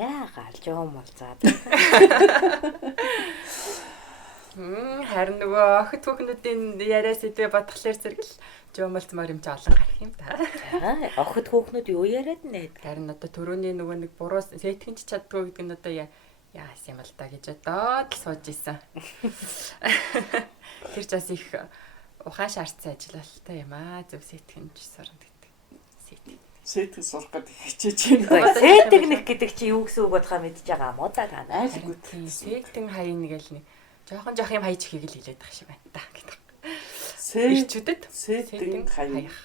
Яагаад жом болцаад. Харин нөгөө охид хүүхнүүдийн яриа сэдвээ бодглохлоор зэрэг л жомолцмоор юм чи олон гарах юм та. Охид хүүхнүүд юу яриад нэ? Харин одоо төрөний нөгөө нэг буруу сэтгэнч чаддгүй гэдэг нь одоо яас юм л та гэж одоо л сууж исэн. Тэр ч бас их ухаан шаардсан ажиллалтай юм аа. Зөв сэтгэнч сурна гэдэг. Сэтгэн сурах гэдэг хичээж байна. Сэтгэнх гэдэг чи юу гэсэн үг бодохоо мэдж байгаа юм уу та танаа? Сэтгэн хаян нэгэл нэг жоохон юм хайж ихийг л хэлээд байх шиг байна та гэдэг. Ирчүүдэд сэтгэн хаяах.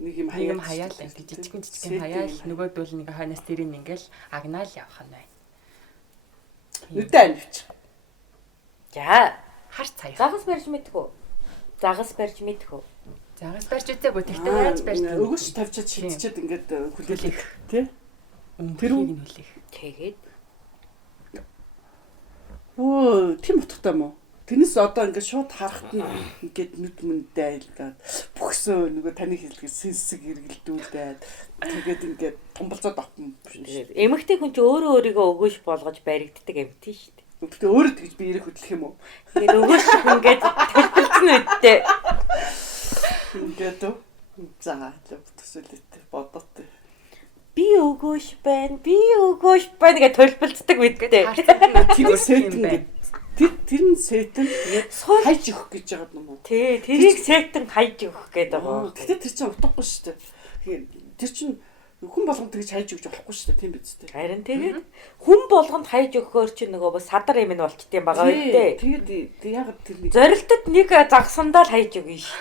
Нэг юм хаяал жижигэн хаяал нөгөөдөл нэг хойноос тэрийг ингээл агнаал явах нь байна. Нүдэ анивч. За, хар цаяа. Загас барьж мэдхүү. Загас барьж үзээгүй. Тэгтээ яаж барьж өгөөш тавьчаад шидчихэд ингээд хүлээлэх тий? Тэр үг нь хүлээх. Тэгээд тийм утгатай мó. Тэрнээс одоо ингээд шууд харахад нь ингээд нүд мүндээ айлгаад бүхсөө нөгөө таны хэлгээ сэнсэг эргэлдүүлээд тэгээд ингээд томболцоод авсан. Эмэгтэй хүн ч өөрөө өөрийгөө өгөөш болгож баригддаг эмэгтэй шүү дээ. Тэгтээ өөрөө тэгж би ирэх хөдлөх юм уу? Тэгээд өгөөш ингээд төлөвлөсөн үедээ ингээд за төсөөлөд бодоотой. Би өгөөш байна гэж төлөвлөдөг мэдтэй. Тэр сэтэн тэр нь сэтэн хайж өгөх гэж байгаа юм уу? Тий, тэрийг сэтэн хайж өгөх гэдэг байгаа. Гэхдээ тэр чинь утгагүй шүү дээ. Тэр чинь хүн болгонд тэгж хайж өгч болохгүй шүү дээ, тийм биз дээ. Харин тэгээд хүн болгонд хайж өгөхөөр чинь нөгөө бас садар юм нь болчтой юм байгаа үү? Тэгээд яг тэр нэг зорилтод нэг загсандаа л хайж өгнө шүү.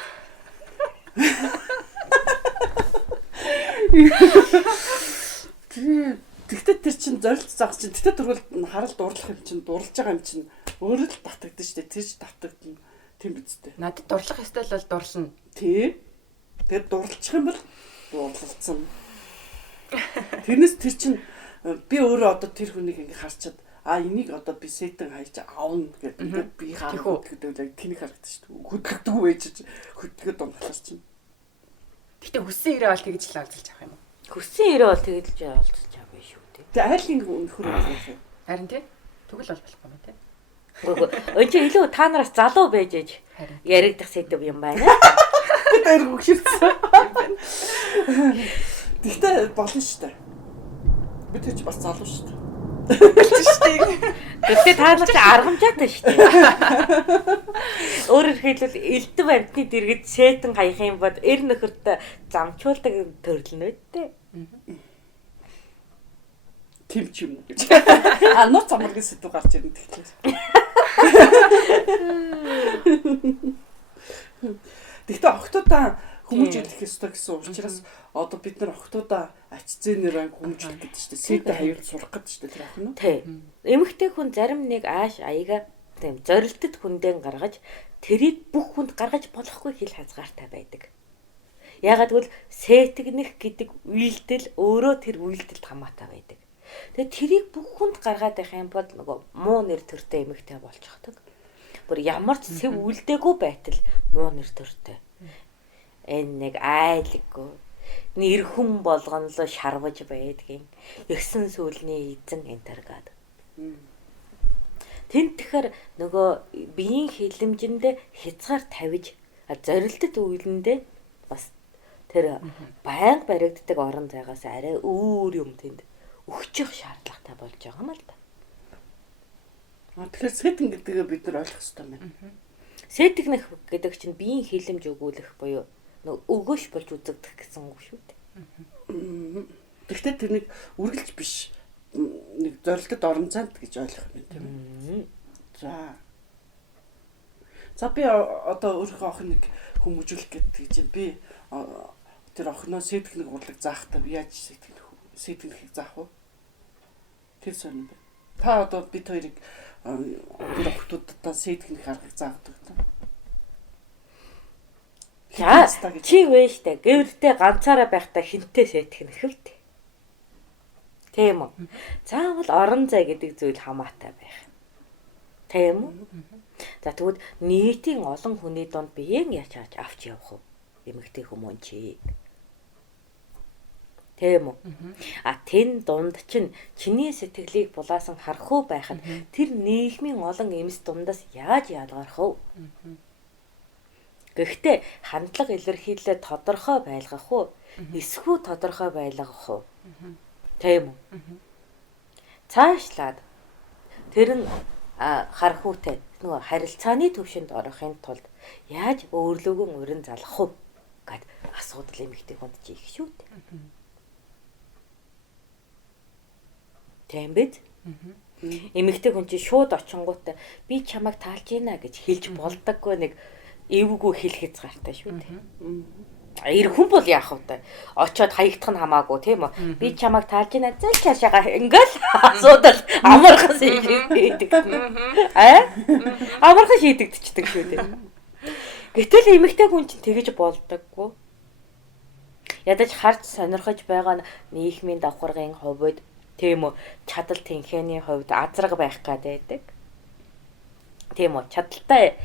Тэгтээ тэр чинь зорилт загс чинь тэгтээ түргэл харалт дурлах юм чинь дурлж байгаа юм чинь өөрөө л татагдсан шүү дээ. Тэр ч татагдана. Тийм биз дээ. Надад дурлах ёстой л дурлана. Тий. Тэгээд дурлчих юм бол дурлалцсан. Тэрнээс тэр чинь би өөрөө одоо тэр хүнийг ингээ харчаад энийг одоо би сэтэн хайж аавна гэдэг ингээд би харах гэдэг тэнийг харагдаж шүү дээ. Хөдөлгдөг байж хөдөлгөд дунгалаар чинь. Гэтэ хүссэн ирээ бол тэгж л олзолж авах юм уу? Хүссэн ирээ бол тэгж л олзолж авах юм шүү дээ. Тэгээ айлын өнөхөр байх юм. Харин тий. Тэгвэл бол болохгүй юм тий. Өн чи илүү та нараас залуу байж ээж яригдах сэдв юм байна. Тэр хөвчөрсөн. Тэгтээ болно шүү дээ. Би тэр чи бас залуу шүү дээ. Гэхдээ та нар чи аргамжаатай шүү дээ. Өөрөөр хэлбэл элдв амьтны дэргэд сэтэн хаях юм бод эр нөхөрт замчуулдаг төрөл нь үттэй. Тэм ч юм уу гэж. Нууц амрын сэдв гарч ирнэ тэгэхээр. Тэгтээ охтуудаа хүмүүжүүлэх ёстой гэсэн учраас одоо бид нар охтуудаа ачцэнээр хүмүүжүүлэх гэдэг чинь сэтэ хаяг сурах гэдэг чинь тэр охин уу? Тий. Эмэгтэй хүн зарим нэг ааш аяга тийм зорилтод хүндэн гаргаж тэрийг бүх хүнд гаргаж болохгүй хэл хязгаартай байдаг. Ягаад гэвэл сэтгнэх гэдэг үйлдэл өөрөө тэр үйлдэлд хамаатай байдаг. Тэгээ тэрийг бүх хүнд гаргаад байх юм бол нөгөө муу нэр төртэй эмэгтэй болчихдог. Бүр ямар ч сэв үлдээгүй байтал муу нэр төртэй. Энэ нэг айлггүй нэр хүн болгоно л шарваж байдгийн. Ёсон сүлний эзэн энтергаад. Тэнт тэгэхээр нөгөө биеийн хилэмжинд хязгаар тавьж зорилтод үйлэндээ бас тэр байнга баригддаг орон зайгаас арай өөр юм тэнд өгчих шаардлагатай болж байгаа юм л да. Тэгэхээр сэтэн гэдгээ бид нар ойлгох хэрэгтэй байна. Сэтгнэх гэдэг чинь биеийн хилэмж өгүүлэх буюу өгөөш болж үзэгдэх гэсэн үг шүү дээ. Гэхдээ тэр нэг үргэлж биш нэг зорилтод орон зайд гэж ойлгох юм тийм үү? За би одоо өөрийнхөө охиныг хүмүүжүүлэх гэдэг чинь би тэр охиноо сэтгнэх урлаг заахтаа яаж сэтгнэхийг заах вэ? Тэр сонирн бэ. Та одоо бид хоёрыг тэр охтуудаа сэтгнэх аргыг заадаг та. За чи вэ штэ гэртээ ганцаараа байхдаа хинтээ сэтгнэх вэ? Тийм үү? Заавал орон зай гэдэг зүйл хамаатай байх. Тийм үү? За тэгвэл нийтийн олон хүний донд биеийн яаж авч явах вэ? Эмэгтэй хүмүүс чи. Тийм үү? Тэн дунд чинь чиний сэтгэлийг булаасан харах уу байхад тэр нийгмийн олон эмс дундаас яаж ялгарх вэ? Гэхдээ хандлага илэрхийлэлээ тодорхой байлгах уу? Эсвэл тодорхой байлгах уу? Тийм үү? Цаашлаад тэр нь харах үүтэй нөгөө харилцааны төвшөнд орохын тулд яаж өөрлөгөө урин залах уу гэд асуудал эмэгтэй хүнд чи их шүү дээ. Тийм биз? Эмэгтэй хүн чи шууд очингуудаа би чамайг таалж гинэ гэж хэлж болдоггүй нэг эвгүй хэлэх хязгаартай шүү дээ. Ир хүн бол яах вэ? Очоод хаягдах нь хамаагүй тийм үү? Би чамайг таалж гинэ зэл чашаага ингээл асуудал амархан шийдэгддэг. Амархан шийдэгдчихдэг шүү дээ. Гэтэл эмэгтэй хүн чинь тэгэж болдоггүй. Ядаж харж сонирхож байгаа нийгмийн давхаргын хувьд тийм үү? Чадал тэнхээний хувьд азраг байх гад байдаг. Тийм үү? Чадaltaй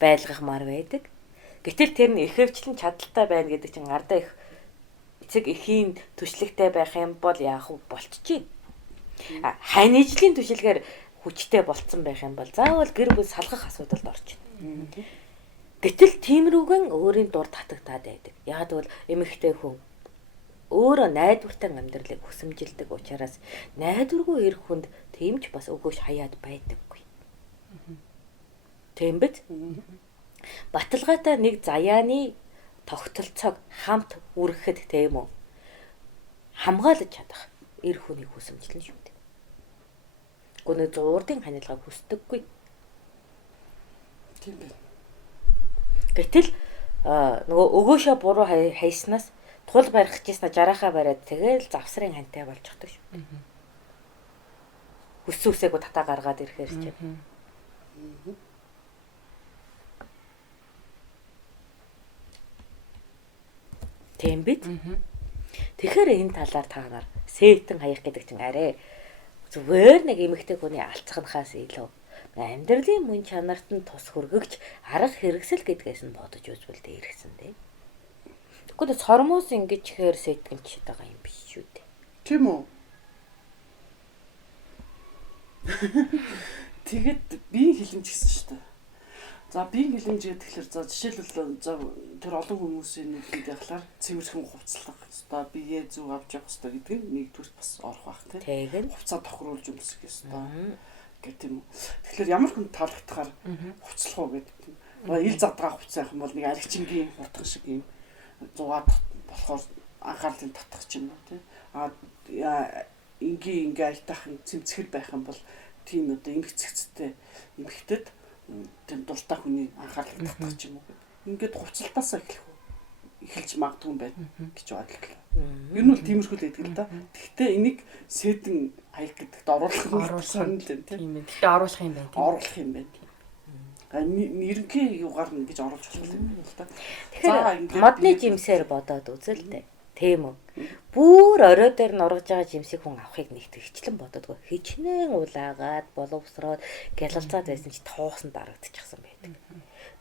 байлгахмаар байдаг. Гэтэл тэр нь ихэвчлэн чадaltaй байна гэдэг чинь гардаа их эцэг эхийн түшлэгтэй байх юм бол яах вэ? Болчихжээ. Хань ижлийн түшилгээр хүчтэй болцсон байх юм бол заавал гэр бүл салгах асуудалд орчихно. Гэтэл тиймрүүгэн өөрийн дур татагтаад байдаг. Яг бол эмэгтэй хүн өөрөө найдвартай амьдралыг хүсэмжилдэг учраас найдваргүй эр хүнд тэмч бас өгөөж хаяад байдаггүй. Тийм биз? Баталгаатай нэг заяаны тогтолцоог хамт үргэхэд тийм үү? Хамгаалж чадах эр хүнийг хүсэмжлэн шүү дээ. Гүн зуурдын ханилгааг хүсдэггүй. Тийм байна. Гэтэл нөгөө өгөөшөө буруу хайснаас тул барих гэжсэн жарахаа бариад тэгэл завсрын хантай болчихдог шүү. Хүссүүсээгөө татаа гаргаад ирэхээр чинь. Тийм биз? Тэгэхээр энэ талаар та нар сэтэн хаях гэдэг чинь арай зүгээр нэг эмэгтэй хүний алцханахаас илүү амьдралын мөн чанарт нь тус хүргэгч арга хэрэгсэл гэдгээс нь бодож үзвэл дээрхсэн дээ. Тэгвэл цормоос ингэж ихээр сэтгэмч байгаа юм биш шүү дээ. Тийм үү? Тэгэд биеийн хилэмж гэсэн шүү дээ. За биеийн хилэмж гэхэлэр за жишээлбэл за тэр олон хүмүүсийн нүдэнд яхахлаар цэвэрхэн хувцлах ёстой, биеэ зүг авч явах ёстой гэдэг нь нэгдүгээр бас орох бах тийм. Тэгээд Хувцаа тохируулж өмсөх ёстой. Гэх юм. Тэгэхээр ямар хүн таалагдахаар хувцлах уу гэдэг. Ил задгаа хувцас байх юм бол нэг аригчингийн хутгах шиг юм. Зугаад болохоор анхаарлын татах ч юм уу тийм. Ингээ айтайхан цэмцгэр байх юм бол тийм одоо эмгцэгцтэй эмгтэд тийм дуртай хүний анхаарлыг татах ч юм уу. Ингээд хувцалтаасаа эхэлж магадгүй юм байна гэж бодлоо. Ер нь бол тиймэрхүү л байдаг л да. Гэхдээ энийг сэдэн хаях гэдэгт оруулах нь сонирхол тийм. Тийм ээ. Гэхдээ оруулах юм байна. Оруулах юм байна. Нэрнгийн юугаар нь гэж оруулж болох юм байна л да. тэгэхээр модны жимсээр бодоод үзэл дээ. Тийм үү. Бүр орой дээр нургаж байгаа жимсийг хүн авахыг нэгт хичлэн бододгоо. Хичнээн улаагаад боловсроод гялалцаад байсан чи тоосон дарагдчихсан байдаг.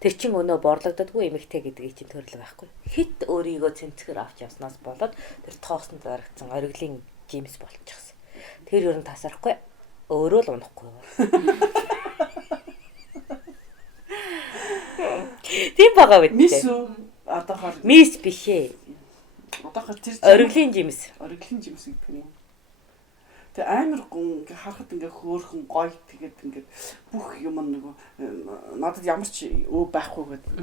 Тэр чин өнөө борлогддоггүй эмэгтэй гэдгийг чинь төрөл байхгүй. Хит өөрийгөө цэмцгэр авч явснаас болоод тэр тоосон дарагдсан ориглын жимс болчихсон. Тэр ер нь тасрахгүй. Өөрөө л унахгүй. Тийм байгаа үү? Мис үү? Одоохоор мис биш ээ. Одоохоор тэр Ориглын жимс. Ориглын жимс гэдэг юм. Тэгээ амар гон ингээ харахад ингээ хөөхөн гоё тэгээд ингээ бүх юм нөгөө надад ямар ч өө байхгүй гэдэг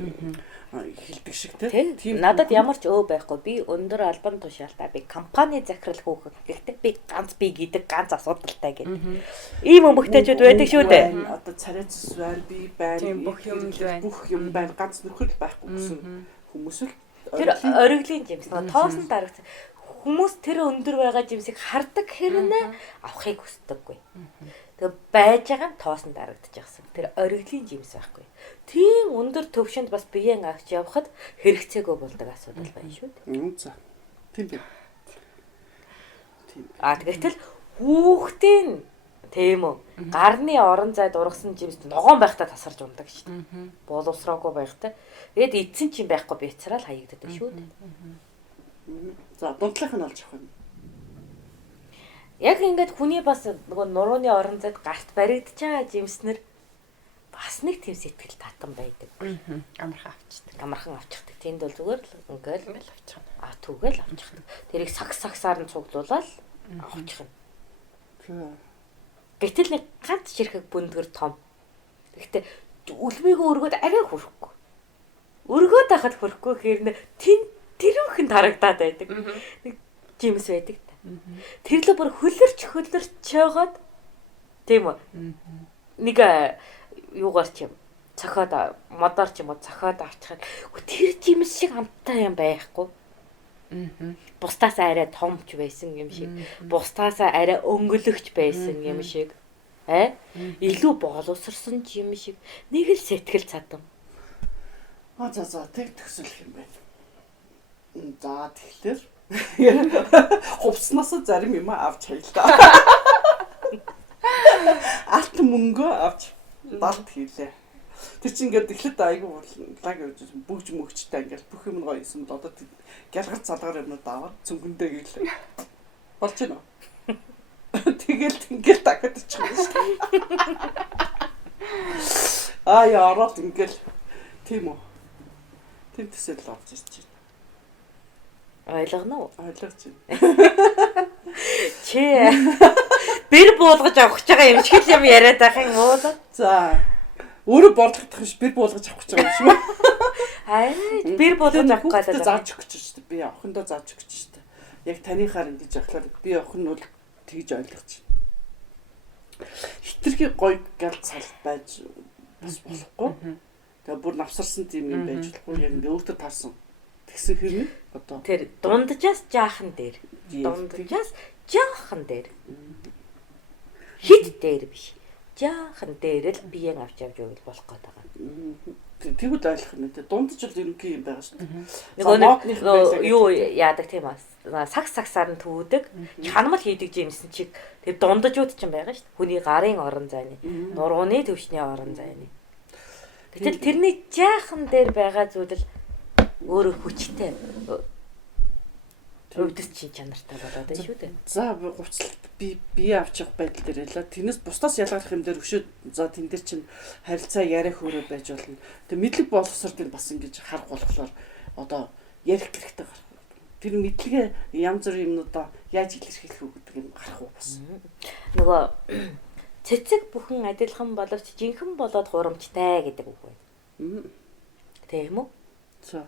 хэлдэг шиг тийм надад ямар ч өө байхгүй би өндөр албан тушаалтай би компани захирал хөөхөн гэхдээ би ганц би гэдэг ганц асуудалтай гэдэг ийм өмгтээчүүд байдаг шүү дээ. Одоо царайцс байна би байна бүх юм байна ганц нөхөр байхгүй гэсэн хүмүүс л тэр ориглын жимс нөгөө тоосон дарагт хүмүүс тэр өндөр байгаа жимсийг хардаг хэрнээ авахыг хүсдэггүй. Тэгээ байж байгаа нь тоосон дарагдчихсан. Тэр ориглын жимс байхгүй. Тийм өндөр төвшөнд бас биеийн агч явхад хэрэгцээгүй болдог асуудал байна шүү дээ. За. Тийм би. Тийм. Тэгэхдээ хүүхдийн тийм үү гарны орон зайд ургасан жимс ногоон байхдаа тасарч ундаг шүү дээ. Боловсроогүй байхдаа. Тэгээд эдсэн чинь байхгүй бяцраал хаягддаг шүү дээ. За дундлах нь олж авах юм. Яг ингээд хүний бас нөгөө нурууны орон зайд гарт баригдаж байгаа жимснэр бас нэг тийм сэтгэл татан байдаг. Амархан авчдаг. Амархан авчихдаг. Тэнд бол зүгээр л ингээл авчих. Түгээл авчихдаг. Тэрийг сагсаар нь цуглуулаад авчих юм. Гэтэл нэг ганц ширхэг бүндгэр том. Гэхдээ үлмийгөө өргөөд арай хүрхгүй. Өргөөд хахад хүрхгүй хэрнээ тэрүүхэн тарагдаад байдаг. Нэг жимс байдаг та. Тэр л бүр хөлөрч жагаад тийм үү. Нэг юугаар ч юм цохоод модоор ч юм уу цохоод авчихад тэр жимс шиг амттай юм байхгүй. Бусдаасаа арай томч байсан юм шиг. Бусдаасаа арай өнгөлөгч байсан юм шиг. Илүү боловсрсон юм шиг. Нэг л сэтгэл цадам. За тэг төсөлөх юм байна. За тэгэхээр хувцснаас зарим юм авч хаялаа. Алт мөнгөө авч далд хийлээ. Тэр чинь ингээд эхлээд айгүй лаг явж бүгж мөгчтэй ингээд бүх юм гоё юм бол одоо гялгар залгаар юмнууд аваад цөнгөндөө гэлээ. Болж байна уу? Тэгэл ингээд дахиад очих юм шүү. Яа ороод ингээд тийм үү. Тэр төсөл авч ирж байна. Ойлгоно уу? Ойлгож байна. Чи бэр буулгаж авах гэж байгаа юм шиг юм яриад байх юм уу? За. Өөрөө борлогдох биш бэр буулгаж авах гэж байгаа юм шиг. Бэр буулгаж авах гэдэг. Зааж өгч шүү дээ. Би охиндоо зааж өгч шүү дээ. Яг танихаар ингэж авахлаар би охин нь бол тэгж ойлгож байна. Хитрхи гоё гал цал байж бас болохгүй. Тэгээ бүр навсарсан тийм юм байж болохгүй. Яг ингээ өөртөө таарсан. Тэгсэн хэрнээ одоо тэр дунджаас жаахан дээр. Дунджаас жаахан дээр. Хит дээр биш. Жаахан дээр л биеийн авч явж өгөх болох гээд байгаа. Тэгвэл ойлгох нь тэ дундч бол ерөнхий юм байгаа шүү дээ. Нөгөө юу яадаг тийм аа. Сагсаар нь төвөдөг. Чанамал хийдэг жимсэн чиг тэр дундажууд ч юм байгаа шүү дээ. Хүний гарын орон зайны, нурууны төвшний орон зайны. Гэтэл тэрний жаахан дээр байгаа зүйл л өөрөө хүчтэй. Өвдөс чинь чанартай болоод байна шүү дээ. За гуцалт бие авчих байдал дээр ялаа. Тэрнээс бусдаас ялгарх юм дээр өшөө за тэн дээр чинь харилцаа яриа хөөрөө байж болно. Тэг мэдлэг боловсрол дээр бас ингэж харах болохоор одоо ярих хэрэгтэй гарах. Тэр мэдлэгээ янз бүрийн юмнуудаа яаж илэрхийлэх үү гэдэг юм гарах уу бас. Нөгөө цэцэг бүхэн адилхан боловч жинхэнэ болоод хурамчтай гэдэг үг байна. Тийм үү? За.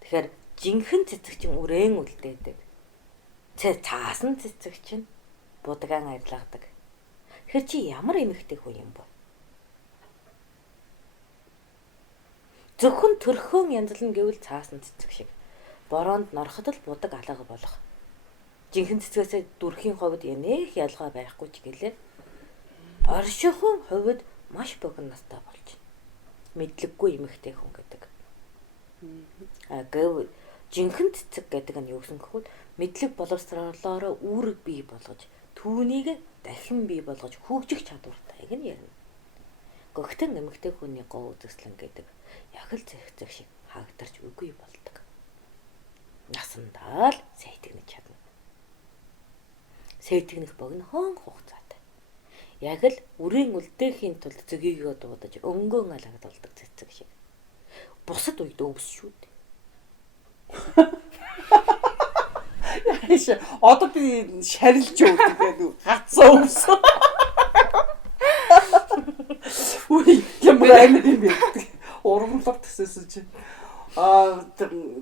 Тэгэхээр жинхэнэ цэцэг чинь үрээн үлдээдэг. Цаасан цэцэг чинь будагаан арилгадаг. Тэгэхээр чи ямар эмэгтэй хүн юм бэ? Зөвхөн төрхөн янзлна гэвэл цаасан цэцэг шиг. Бороонд нороход л будаг алга болох. Жинхэнэ цэцгээс дүрхийн хувьд янэх ялгаа байхгүй ч гэлээ. Оршихон хувьд маш богино настай болж байна. Мэдлэггүй эмэгтэй хүн гэдэг. Гэвь жинхэнэ цэцэг гэдэг нь юу гэсэн гэвэл мэдлэг боловсролоороо үүрэг бий болгож түүнийг дахин бий болгож хөгжих чадвартайг нь ярина. Гогтон эмэгтэй хүний гоо үзэсгэлэн гэдэг яг л цэцэг шиг хаагдтарч үгүй болдог. Насандаа л сэтгэнэж чадна. Сэтгэнэх богинохон хугацаатай. Яг л үрийн үлдээхийн тулд зөгийгөө дуудаж өнгөн алгадуулдаг цэцэг шиг. Бусад үед өвс шүү дээ. Яаш одоо би шарилж өгдөг гэдэг гацсан өвс. Үгүй ямар амар юм бэ? Ургамлаг төсөөсөн чи.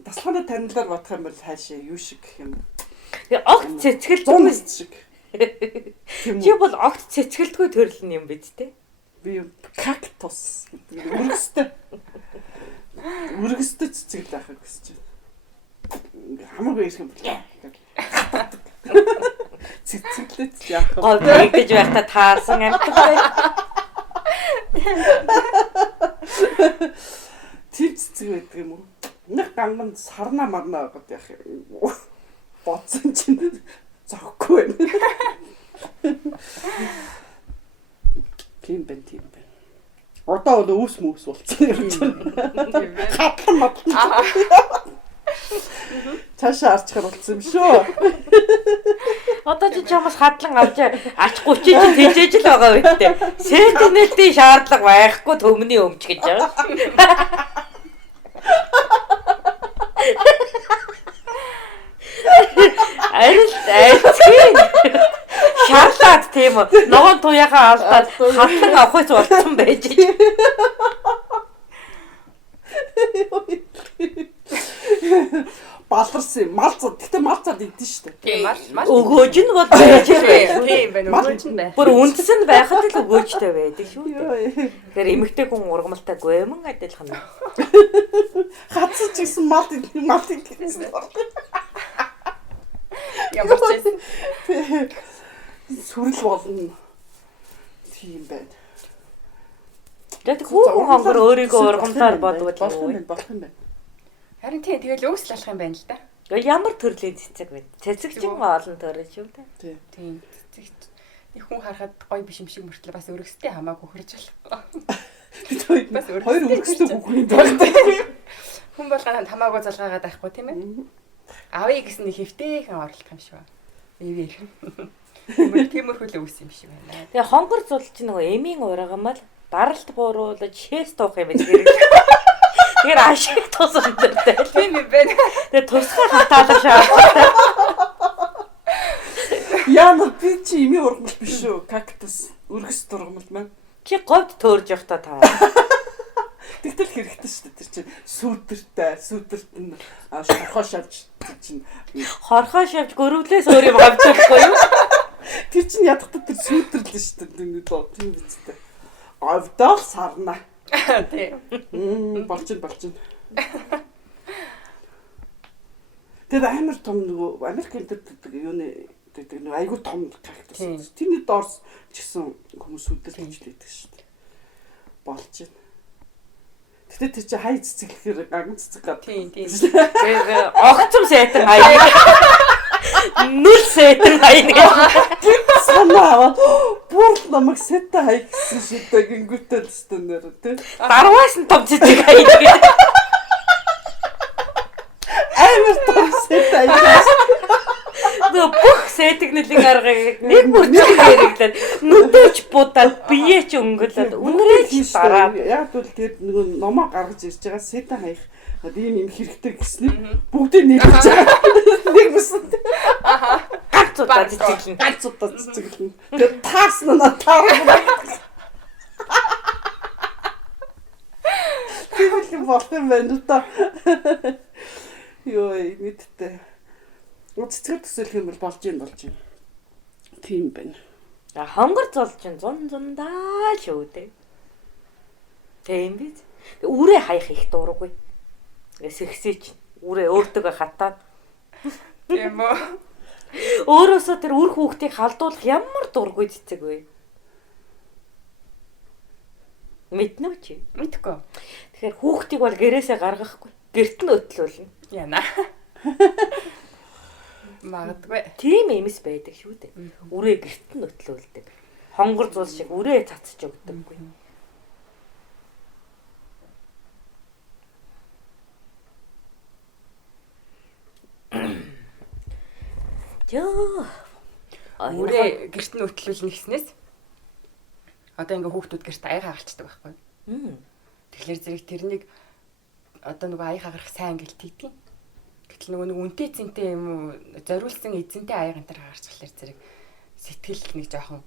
Таслахны танилаар батах юм бол хаашаа юу шиг гэх юм. Огт цэцгэлт зунс шиг. Чи бол огт цэцгэлтгүй төрөл нь юм биз дээ. Би кактус гэдэг үргэстэй цэцгэлт байхыг хүсэж байна. Хамаагүй ирэх юм болоо. Цэцгэлт яах вэ? Гол нэгдэж байхдаа таарсан амттай. Тэр цэцэг байдаг юм уу? Нэг ганган сарна марна гэдэг яах юм. Бодсон чинь зогхгүй байна. Тийм байна. Одоо бол өвс мөс болчихсон юм чинь. Хатлан матлан. Цаашаа арчхаар болсон юм шүү. Одоо чи чамаас хадлан авч ач 30 чи тэжээж л байгаа үедээ. Сэтгнэлтийн шаардлага байхгүй төмний өмч гэж байгаа. Айцгийн шаарлаад тийм үү. Ногоон туяагаа алдаад хадлан авахից болцсон байж. Баларсан мал зад. Гэтэ мал зад идэв шүү дээ. Өгөөж нь бол байж байх. Тийм байна. Өгөөж нь байх. Бүр үндс нь байхад л өгөөжтэй байдаг шүү дээ. Тэгэхээр эмэгтэй хүн ургамалтай гомон адилхан. Хацаж гэсэн мал идсэн. Ямар ч юм. Сүрэл болно. Тийм байна. Тэгээд хүүхэн хонгор өөрийгөө ургамлаар бодвол болох юм байна. Харин тийм тэгэл өгс лалах юм байна л да. Ямар төрлийн цэцэг вэ? Цэцэгчин олон төрөл шүү дээ. Тийм цэцэгч. Нэг хүн харахад гоё биш юм шиг мөртлөө бас өргөстэй хамаагүй хөрж болох. Бид хоёр өргөстэй бүхний дөрөлтэй. Хүн болгоод хамаагүй залгаагаад байхгүй тийм ээ. Авъя гэсэн нэг хэвтэйхэн орлох юм шиг ба. Эвэр. Тиймэрхүү л өгс юм шиг байна. Тэгээ хонгор зулч нөгөө эмийн ургамал даралт бууруулж шээс туах юм хэрэг. Тэгэхээр ашиг тусах дэртэй. Тийм юм байна. Тэгээ тусгай хатаалах шаардлагатай. Яна би чи ими ургамал биш үү? Кактус өргөс ургамал маань. Чи говьд төөрж явахдаа таа. Тэгтэл хэрэгтэй шүү дээ. Тэр чинь сүүдэрт нь шорхоо шавж чинь. Хорхоо шавж гөрөвлөөс өөр юм авчихгүй юу? Тэр чинь ядахтаа тэр сүйдэрлээ шүү дээ. Тийм үстэй. Говьдоо сарна. Тийм. Болчин. Тэр амар том нөгөө Америкийн тэр юуны тэр айгуу том кактус. Тэрний доорс ч гэсэн хүмүүс үдэлж лээдэг шүү дээ. Болчин. Гэтэ тэр чинь хай цэцэглэхээр гагн цэцэг гад. Тийм. Тэгээ огцом сайтан хаяа. Нүл сайтан хаяа. Санаа бүр намайг сэтэ хай гэсэн шүү дээ гингүүтэл өстөн нэр тий. Дарваас нь том цэцэг хаяа. Амар том сэтэ хай. Нөгөө бүх сэтгнэлийн аргыг нэг бүрцэн хэрэглээд нүдэж будаад биеэ ч өнгөлөд үнрээ ч дараа. Яг бол тэр нөгөө номоо гаргаж ирж байгаа сэтэ хаях ийм юм хэрэгтэй гэснээр бүгдийг нийлж байгаа. Нэг бүсэн. Ганцудаа цэцэглэн. Тэр таарсан нь таарсан. Тийм болох юм байна л да. Йоо мэдтээ. Цэцэг төсөөлөх юм бол болж юм. Тийм байна. Хонгор зулж зундаа шүү дээ. Тийм биз. Үрээ хаях их дурггүй. Сэгсэж үрээ өөртөө хатаад. Тийм үү. Өөрөөсөө тэр үр хүүхдийг халдуулах ямар дурггүй цэцэг вэ? Мэднэ үү чи? Мэдгүй. Тэгэхээр хүүхдийг бол гэрээсээ гаргахгүй. Гэрт нь өтлөөлнө. Яна. Магадгүй. Тийм эмэс байдаг шүү дээ. Үрээ гэрт нь өтлөөлдөг. Хонгор зул шиг үрээ цацж өгдөггүй. Йоо. Үрээ гэрт нь өтлүүлнэ гэснээс одоо ингээ хүүхдүүд гэрт аяга хагалцдаг байхгүй. Тэгэхээр зэрэг тэрнийг одоо нөгөө аяга хагарах сайн гэл тэгдэг. Гэтэл нөгөө нэг үнтэй цэнтэй юм уу зориулсан эзэнтэй аяга энэ төр хагарцхлаар зэрэг сэтгэл нэг жоохон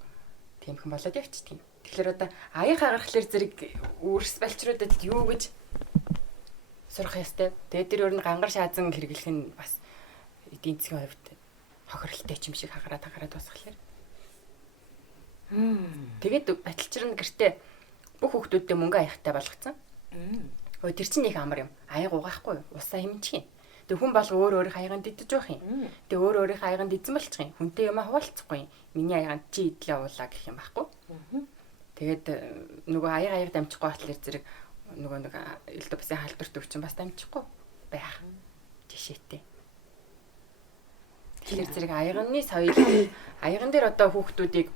тиймхэн болоод явчихдаг. Тэгэхээр одоо аяга хагарахлаар зэрэг үрс балчруудад юу гэж сурах ёстой. Тэгээд тэр өөр нь гангар шаазан хэрэглэх нь бас эдийн засгийн хувьд хохирлттой ч юм шиг хагараад дуусгахлаар. Тэгээд баталчир нь гэртээ бүх хүүхдүүдтэй мөнгө аяхтай болгоцсон. Өө тэр чинь их амар юм. Аяга угаахгүй усаа хэмчих юм. Тэг хүн бол өөр хаяганд идэж байх юм. Тэг өөр хаяганд идсэн болчих юм. Хүнтэй юм хаваалцахгүй юм. Миний аяганд чи идлээ уулаа гэх юм байхгүй. Тэгээд нөгөө аяга дамжихгүй батлаар зэрэг нөгөө нэг элдобсын халдварт өвчин бас дамжихгүй байх. Жишээтэй. Тэгэхээр зэрэг аяганы соёл аяган дээр одоо хүүхдүүдийг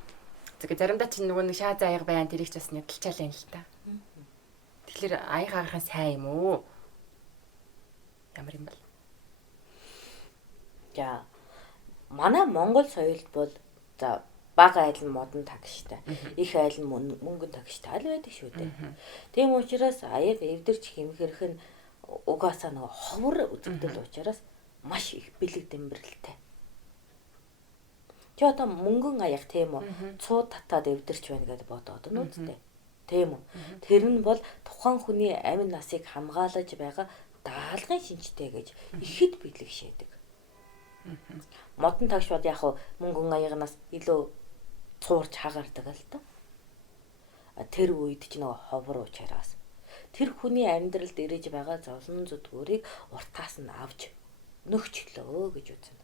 зэрэг заримдаа чинь нөгөө нэг шааз аяга байна тэрийг ч бас нэдэлчаал юм л та. Тэгэхээр аяга гарахын сайн юм уу? Ямар юм бол? За. Манай Монгол соёлд бол за бага айл нь модон тагштай. Их айл нь мөнгөн тагштай аль байдаг шүү дээ. Тийм учраас аяг эвдэрч хэмхэрх нь угаасаа нөгөө ховор үзэгдэл учраас маш их бэлэг дэмбэрэлтэй. Чи одоо мөнгөн аяг тийм үү? Цууд татаад эвдэрч байна гэдээ бодоод нь үстэй. Тийм үү? Тэр нь бол тухайн хүний амин насыг хамгаалаж байгаа даалгын шинжтэй гэж ихэд бэлэг шээдэг. Модон тагш бол яг мөнгөн аягнаас илүү цуурч хагаардаг л та. Тэр үед ч нөгөө ховор уучраас тэр хүний амьдралд ирэж байгаа зовлон зүдгүүрийг уртаас нь авч нөхчлөө гэж үзнэ.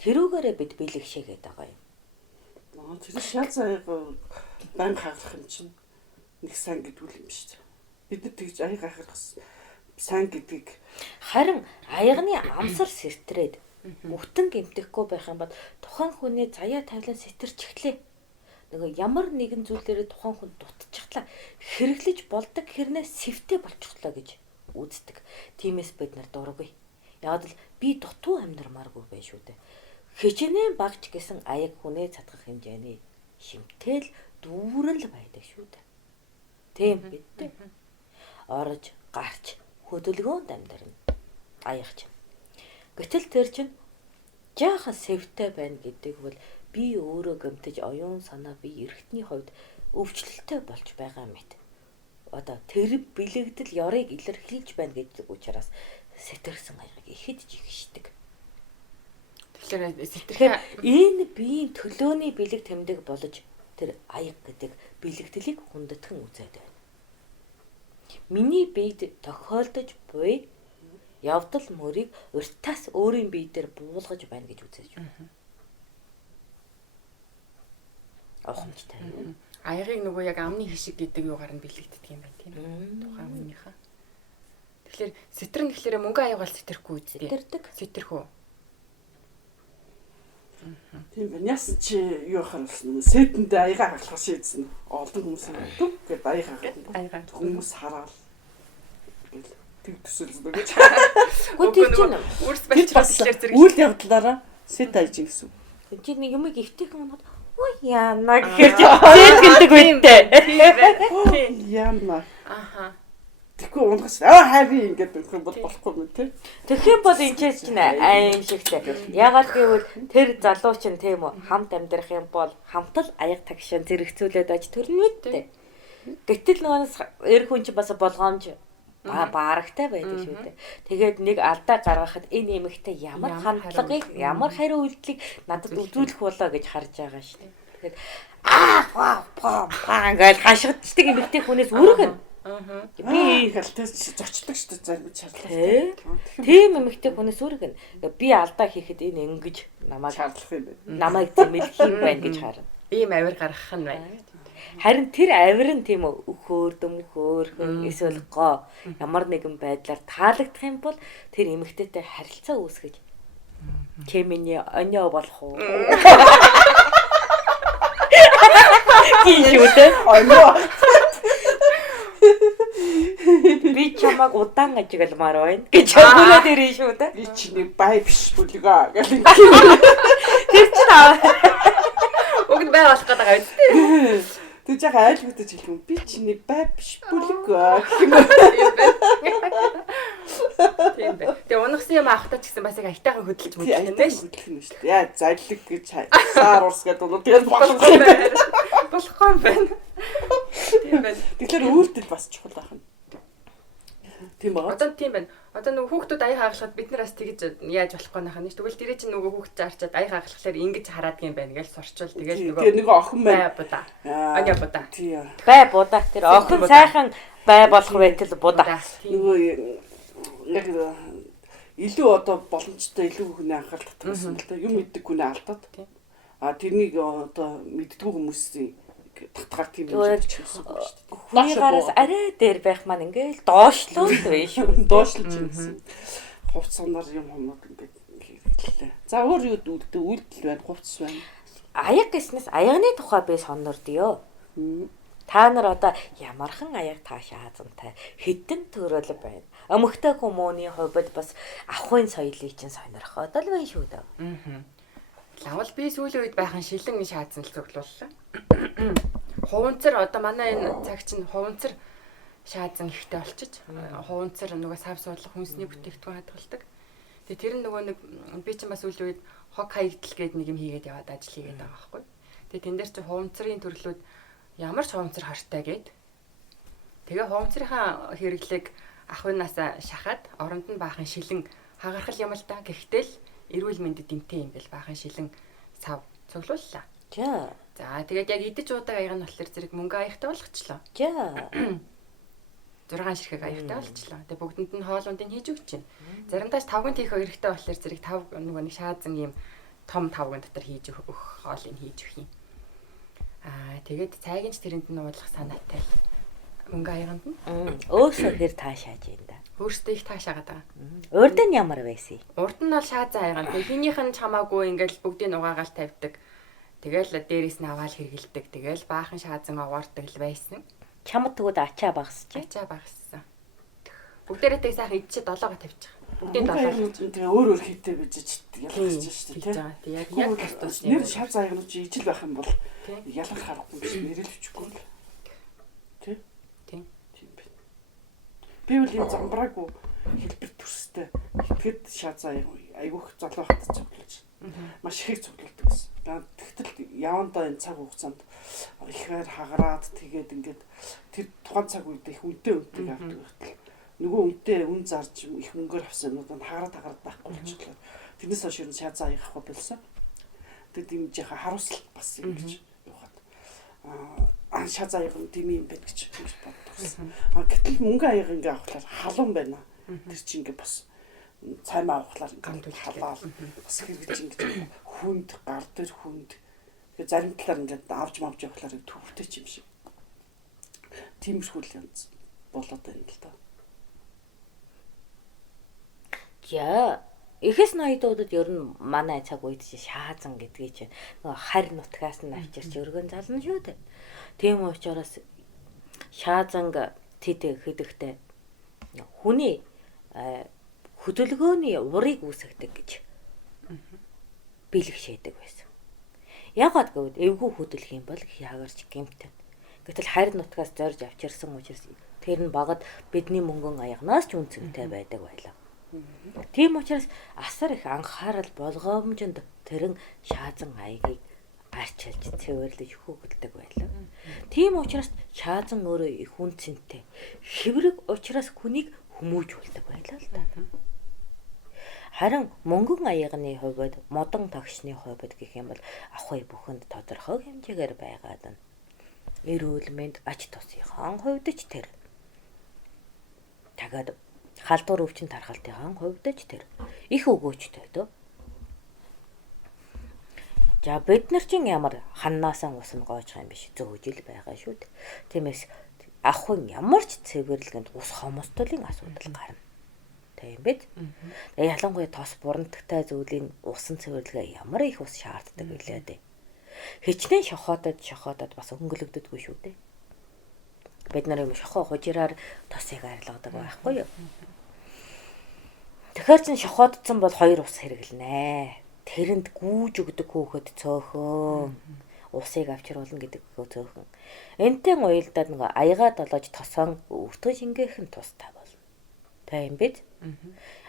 Тэрүүгээрээ бид бэлэг шээгээд байгаа юм. Тэр шал аяг банк хагарах юм чинь нэг сайн гэдгүүл юм шүү дээ. Бид нар тэгж аяг хагарах сайн гэдгийг харин аягны амсар сэртрээд өвтөн гэмтэхгүй байх юм бол тухайн хүний заяа тавилан сэтэрч эхлэе. Нөгөө ямар нэгэн зүйлээрээ тухайн хүн дутчихлаа хэрэглэж болдог хэрнээ сэвтэй болчихлоо гэж үздэг. Тиймээс бид нар дургүй. Яг л би дутуу амьдрмааргүй байх шүү дээ. Хичнээн багч гэсэн аяг хүнээ цадгах хэмжээний шимтэл дүүрэл байдаг шүү дээ. Тийм бид. Орж, гарч, хөдөлгөөнд амьдрна. Аягч. Гэтэл тэр чинь жаахан сэвтэй байна гэдэг бол би өөрөө гэмтэж оюун санаа би эргэтний хувьд өвчлөлттэй болж байгаа мэт. Одоо тэр бэлэгдэл ёрыг илэрхийлж байна гэдэг учраас сэтэрсэн аяг ихэд жигшдэг. Тэгэхээр энэ биеийн төлөөний бэлэг тэмдэг болж тэр аяг гэдэг бэлэгдлийг хүндэтгэн үзээд байна. Миний биед тохиолдож буй явдал мөрийг уртаас өөрийн бие дээр буулгаж байна гэж үзэж байна. Ахмчтай. Аягыг нөгөө яг амны хишиг гэдэг юугаар нь бэлэгддэг юм байна тийм үү? Тухайн өмнөхөө. Тэгэхээр сэтэр нь тэгэхээр мөнгө аяг бол сэтэрхгүй үү? Сэтэрх үү? Тийм байна. Яс чи юу харсан? Сэтэндээ аяга хаглах шийдсэн. Олон хүмүүс түг гэдэг аяга хаглах. Хүмүүс хараад тэг төсөлсөн гэж. Гүн тэр чинь үрс барьчихсан зэрэг үйл явдлаараа сэт айж гисэн. Чи нэг юм гифтэх юм бол ой яана гэхээр чи гэдэг үедээ. Яана. Аха. Тэгэхгүй унгас хайви ингээд өгөх юм бол болохгүй юм тий. Тэгэх юм бол энэ чинь аимшигтэй. Ягаад гэвэл тэр залуу чинь тийм үү хамт амьдрах юм бол хамтал аяг тагшин зэрэгцүүлээд аж төрнө үедээ. Гэтэл нөгөөс эр хүн чинь бас болгоомж баарагтай байдаг шүү дээ. Тэгээд нэг алдаа гаргахад энэ эмэгтэй ямар хандлагыг, ямар хариу үйлдэлийг надад үзүүлэх болоо гэж харж байгаа шүү дээ. Тэгээд ингээл хашгиддаг эмэгтэй хүнээс үргэн. Би хэлтэж зочдөг шүү дээ зарим шаардлага. Тийм эмэгтэй хүнээс үргэн. Би алдаа хийхэд энэ ингэж намайг шаардлах юм байна. Намайг зэмлэх юм байна гэж харна. Ийм авир гаргах нь байна. Харин тэр авир нь тийм үү өхөөр дөмхөөр эсвэл гоо ямар нэгэн байдлаар таалагдах юм бол тэр эмэгтэйтэй харилцаа үүсгэж кеминий оньо болох уу? Кийшүүтэй Оньо. би чамаг удаан ажигламаар байна гэж өгүүлээд ирэн шүү дээ. Би чиний бай биш бүлгээ гэх юм. Тэр чинь Уг нь бай болох гэдэг аваад. Тэг яг айл мэдэж хэлэх юм. Би чиний бай биш бүлгээ гэх юм. Тийм бай. Тэгээ унагсан юм авахтаа ч гэсэн бас яг айтайхан хөдөлж мөдлөн дээ шүү. Хөдөлгөх юм шүү дээ. Яа зайлиг гэж саар урс гэдэг нь тэгэл болохгүй юм байна. Болохгүй юм байна. Тийм байна. Тэгэхээр үйлдэл бас чухал байх нь. Тийм ба. Одоо тийм байна. Одоо нөгөө хүүхдүүд аяа хаглахад бид нараас тэгж яаж болохгүй нахаа нь. Тэгвэл тэрээ чинь нөгөө хүүхд зарчаад аяа хаглахлаар ингэж хараадаг юм байна гэж сурчвал тэгэл нөгөө охин байна. Будаа. Аня будаа. Тийм. бай будаа тэр охин сайхан бай болох байтал будаа. Нөгөө яг илүү одоо боломжтой илүү хүний анхаарал татсан л да. Юм мэддэг хүнээ алдаад. Тэрнийг одоо мэддгүү хүмүүсийн татгаар тийм юм хийчихсэн байна шүү дээ. Хүний гараас арай дээр байх маань ингээл доошлоод байна шүү. Доошлж ирсэн. Хувцсанаар юм хүмүүс ингээд хэллээ. За өөр юу үйлдэл байна, хувцс байна. Аяг гэснээс аягны тухай би сонирдё. Та нар одоо ямархан аяг тааш хаазантай хэдэн төрөл байна. Өмгтэй хүмүүний хувьд бас ахуйн соёлыг чинь сонирхоод л байна шүү дээ. Лавал би сүүлийн үед байхын шилэн шаазан л цуглууллаа. Хуванцар одоо манай энэ цаг чинь хуванцар шаазан ихтэй болчих. Хуванцар нөгөө сав суудлах хүнсний бүтээгдэхүүн хадгалдаг. Тэгээ тэр нөгөө нэг би чинь бас сүүлийн үед хог хаягдл гээд нэг юм хийгээд яваад ажил хийгээд байгаа байхгүй. Тэгээ тэн дээр чи хуванцрын төрлүүд ямар ч хуванцар хартай гээд. Тэгээ хуванцрынхаа хэрэглээг ахуйнасаа шахаад оронд нь баахан шилэн хагархал юм л да. Гэхдээ л эрүүл мэндэд дэмтэй юм бэл баахан шилэн сав цуглууллаа. За. За тэгээд яг идэж уудаг аяг нь болохоор зэрэг мөнгө аягтай болгочлоо. За. 6 ширхэг аягтай болчихлоо. Тэгээ бүгдэнд нь хоолундыг хийж өгч чинь. Заримдаа 5 гинт хийх хэрэгтэй болохоор зэрэг 5 нөгөө нэг шаазан ийм том 5 гинт дотор хийж өгөх хоолыг хийж өгөх юм. Тэгээд цайгийн ч тэрэнд нь уудлах санаатай. Мөнгө аяганд нь. Өөсөө хэр таашааж юм да. Өөртөө их таашаагаад байгаа. Урд нь ямар байсан? Урд нь бол шаазан аяганд. Тэгээ хинийх нь чамаагүй ингээл бүгдийг угаагаал тавьдаг. Тэгэл дээрээс нь аваад хэргэлдэг. Тэгэл баахан шаазан овоордог л байсан. Чамд тэгвэл ачаа багсч. Ачаа багссан. Бүгдээрээ тэг сайхан идчихэд 7-го тавьчих. Бүгдийн 7. Тэгээ өөр хийтэй байж ялгарч шүү дээ. Тэг яг тус нэр шал заагнууд чи ижил байх юм бол ялгах харахгүй биш нэрэлвчихгүй л. Тэ? Тийм. Би үл энэ замбраагүй хэлбэр төстэй. Итгэд шазаа айгүйх золоохот цуглаж. Маш их цугладаг гэсэн. Тэгтэл явандаа энэ цаг хугацаанд ихээр хагараад тэгээд ингээд тэр тухайн цаг үед их үнэтэй авдаг байхтал нөгөө үнэтэй үн зарж их мөнгөөр авсан юмудад хагараад байхгүй болчихлоо. Тэрнээс хойш ер нь шазаа аягахгүй болсон. Тэгээд юм жиха харуулсал бас ингэж явахад шазаа аяг нь тийм юм байна гэж боддог. Гэтэл мөнгө аяг ингээ авахлаар халуун байна. Тэр чинь ингээ бас цаймаа авахлаар ингээ халаал бас хэрэгж ингээ хүнд гар дээр хүнд тэгээ зарим талаар ингээ авж мавж явахлаар төвхтэй ч юм шиг. Тиймэрхүү л янз болоод байна л да. За Эхэс ноёдуудад ер нь манай цаг үед шаазан гэдгийг чинь нөгөө харь нутгаас нь авчирч өргөн зална шүү дээ. Тийм учраас шаазанг тэд хэдэгтэй хүний хөдөлгөөний урыг үүсгдэг гэж бэлгшээдэг байсан. Яагаад гэвэл эвгүй хөдөлөх юм бол яагарч гэмтэн. Гэтэл харь нутгаас зорж авчирсан учраас тэр нь багад бидний мөнгөн аягнаас ч үнцэнтэй байдаг байлаа. Тийм учраас асар их анхаарал болгоомжинд тэрэн шаазан аягийг арчилж цэвэрлэж хөөгддөг байлаа. Тийм учраас шаазан өөрөө их үнцэнтэй. Хэврэг учраас хүнийг хүмүүжүүлдэг байлаа л да. Харин мөнгөн аягны хувьд модон тагшны хувьд гэх юм бол ахуй бүхэнд тодорхой хэмжээгээр байгаад нь эрүүл мэнд ач тусынхаа хувьд ч тэр тагаад халдвар өвчин тархалтын хувьд ч тэр их өгөөжтэй дөө. За бид нар чинь ямар ханнаасаа ус нь гоожх юм биш зөөжил байгаа шүү дээ. Тиймээс ахын ямар ч цэвэрлэгэнд ус хомсдолын асуудал гарна. Тийм биз? Ялангуяа тос бурамтагтай зүйлийн усан цэвэрлэгээ ямар их ус шаарддаг билээ дээ. Хичнээн шохоотод бас өнгөлөгддөггүй шүү дээ. Бид нар юм шохоо хужираар тосыг арилгадаг байхгүй юу? Тэгэхээр чин шохоодсон бол 2 ус хэрэглэнэ. Тэрэнд гүүж өгдөг хөөхөд цөөхөн усыг авчруулна гэдэг цөөхөн. Энтэн уялдаад нэг аягаа долоож тосон өвтгөн шингээх нь тустай болно. Тийм биз?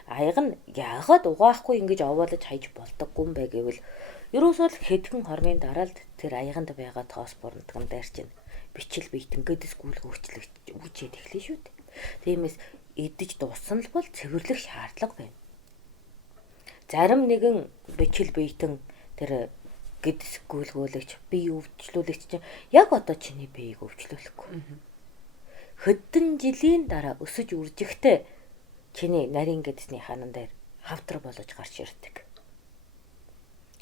Аяг нь яагаад угаахгүй ингэж овоолж хайж болдоггүй юм бэ гэвэл ерөөсөө л хэдхэн хормын дараа л тэр аяганд байгаа тоос бурамтган дээр чинь бичил биетэнгэдэс гүйлгүүчлэгч үүчээд эхлэв шүү дээ. Тиймээс идэж дууссан л бол цэвэрлэх шаардлага байна. Зарим нэгэн бичил биетэн тэр гэдэс гүйлгүүлэгч бие өвчлүүлэгч чинь яг одоо чиний биеийг өвчлүүлэхгүй. Хэдэн жилийн дараа өсөж үржихдээ чиний нарийн гэдэсний ханан дээр хавтар болж гарч ирдэг.